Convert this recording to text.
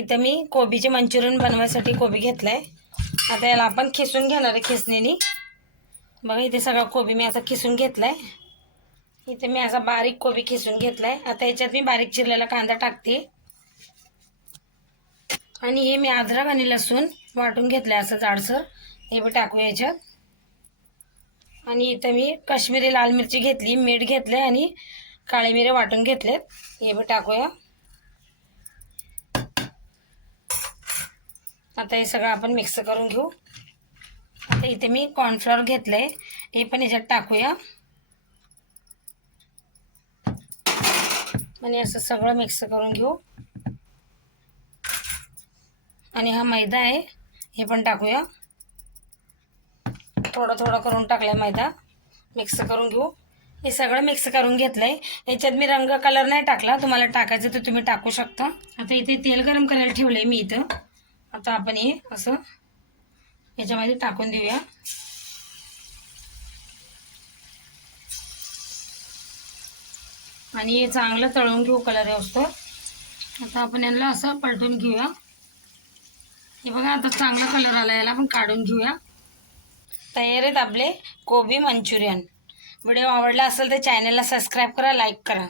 इथं मी कोबीचे मंचुरियन बनवायसाठी कोबी घेतला आहे. आता याला आपण खिसून घेणार आहे खिसणीने. बघा इथे सगळा कोबी मी असा खिसून घेतला आहे. इथे मी असा बारीक कोबी खिसून घेतला आहे. आता याच्यात मी बारीक चिरलेला कांदा टाकते आणि हे मी अद्रक आणि लसूण वाटून घेतलं आहे असं जाडसर. हे बी टाकूया याच्यात. आणि इथं मी काश्मीरी लाल मिरची घेतली, मीठ घेतलं आणि काळे मिरे वाटून घेतलेत. हे बी टाकूया. आता हे सगळं आपण मिक्स करून घेऊ. आता इथे मी कॉर्नफ्लॉवर घेतलं आहे, हे पण याच्यात टाकूया आणि असं सगळं मिक्स करून घेऊ. आणि हा मैदा आहे, हे पण टाकूया. थोडं थोडं करून टाकलं आहे मैदा. मिक्स करून घेऊ. हे सगळं मिक्स करून घेतलं आहे. याच्यात मी रंग कलर नाही टाकला, तुम्हाला टाकायचं तर तुम्ही टाकू शकता. आता इथे तेल गरम करायला ठेवलं आहे मी इथं. आता आपण हे असं याच्यामध्ये टाकून देऊया. आणि हे चांगलं तळून घेऊ कलर येऊस्तोवर. आता आपण यांना असं पलटून घेऊया. हे बघा आता चांगला कलर आला, याला आपण काढून घेऊया. तयार आहेत आपले कोबी मंचुरियन. व्हिडिओ आवडला असेल तर चॅनलला सबस्क्राईब करा, लाईक करा.